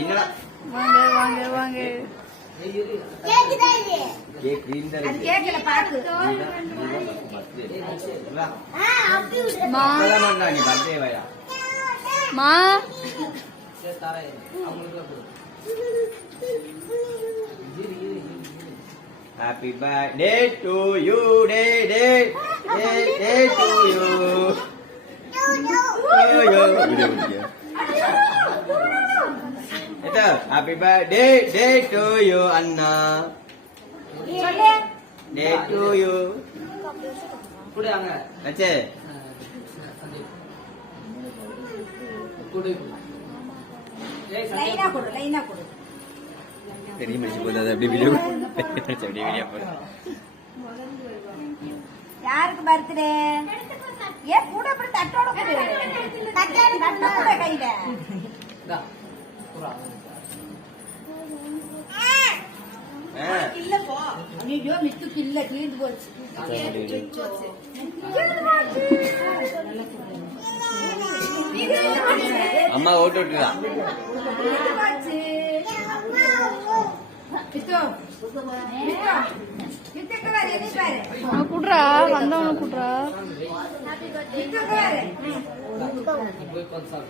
என்னடா வாங்க வாங்க வாங்க. கேக் கிரீன் தான் அது கேக்கல பாக்கு. மா நீ பர்த்டே வாயா மா Happy birthday to you, day to you. Itu happy birthday to you, Anna. Day to you. குடியாங்க Ache. குடி லைனா கொடு லைனா கொடு. Tadi masih pun ada video. Jadi video apa? யாருக்கு பர்த்டே? ஏ கூட அப்படி தட்டோட கொடு. தட்டோட கூட கையில. டா புறா இல்ல போ. ஐயோ மித்து கில்ல கிளீந்து போச்சு. அம்மா ஓட்டு விட்டுடா. குடுறா வந்தவன குடுறா. போய் கொஞ்சம்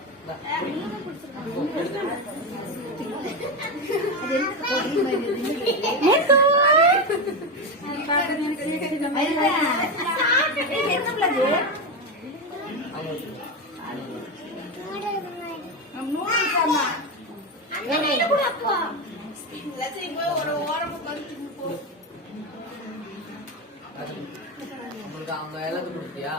உங்களுக்கு அவங்க எல்லாத்துக்கும் கொடுத்தியா